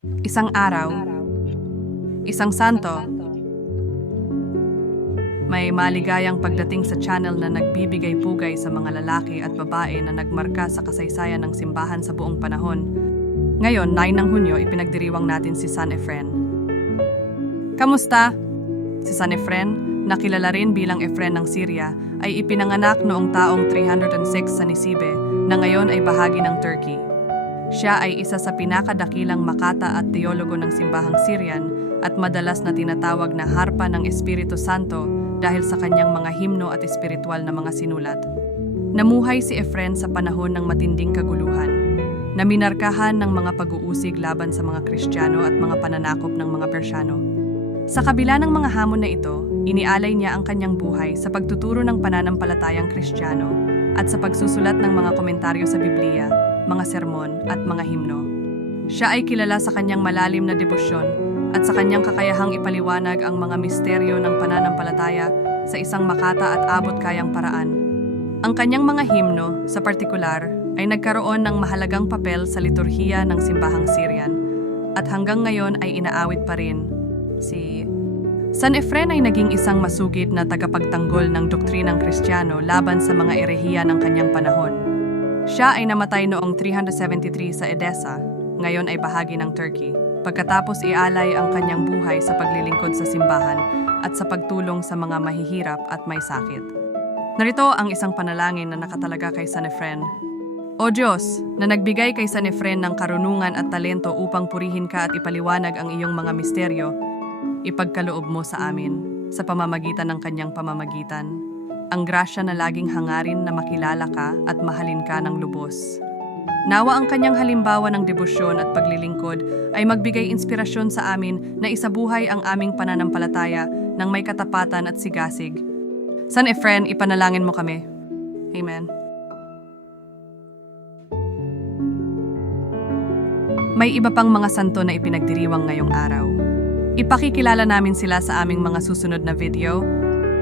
Isang araw, isang santo, may maligayang pagdating sa channel na nagbibigay pugay sa mga lalaki at babae na nagmarka sa kasaysayan ng simbahan sa buong panahon. Ngayon, 9 ng Hunyo, ipinagdiriwang natin si San Efren. Kamusta? Si San Efren, nakilala rin bilang Efren ng Syria, ay ipinanganak noong taong 306 sa Nisibe na ngayon ay bahagi ng Turkey. Siya ay isa sa pinakadakilang makata at teologo ng simbahang Syrian at madalas na tinatawag na harpa ng Espiritu Santo dahil sa kanyang mga himno at espiritual na mga sinulat. Namuhay si Efren sa panahon ng matinding kaguluhan, na minarkahan ng mga pag-uusig laban sa mga Kristiyano at mga pananakop ng mga Persyano. Sa kabila ng mga hamon na ito, inialay niya ang kanyang buhay sa pagtuturo ng pananampalatayang Kristiyano at sa pagsusulat ng mga komentaryo sa Biblia, mga sermon at mga himno. Siya ay kilala sa kanyang malalim na debosyon at sa kanyang kakayahang ipaliwanag ang mga misteryo ng pananampalataya sa isang makata at abot kayang paraan. Ang kanyang mga himno, sa partikular, ay nagkaroon ng mahalagang papel sa liturhiya ng simbahang Syrian at hanggang ngayon ay inaawit pa rin si San Efren ay naging isang masugid na tagapagtanggol ng doktrinang Kristiyano laban sa mga erehiya ng kanyang panahon. Siya ay namatay noong 373 sa Edessa, ngayon ay bahagi ng Turkey, pagkatapos ialay ang kanyang buhay sa paglilingkod sa simbahan at sa pagtulong sa mga mahihirap at may sakit. Narito ang isang panalangin na nakatalaga kay San Efren. O Diyos, na nagbigay kay San Efren ng karunungan at talento upang purihin ka at ipaliwanag ang iyong mga misteryo, ipagkaloob mo sa amin sa pamamagitan ng kanyang pamamagitan, ang grasya na laging hangarin na makilala ka at mahalin ka ng lubos. Nawa ang kanyang halimbawa ng debosyon at paglilingkod ay magbigay inspirasyon sa amin na isabuhay ang aming pananampalataya ng may katapatan at sigasig. San Efren, ipanalangin mo kami. Amen. May iba pang mga santo na ipinagdiriwang ngayong araw. Ipakikilala namin sila sa aming mga susunod na video.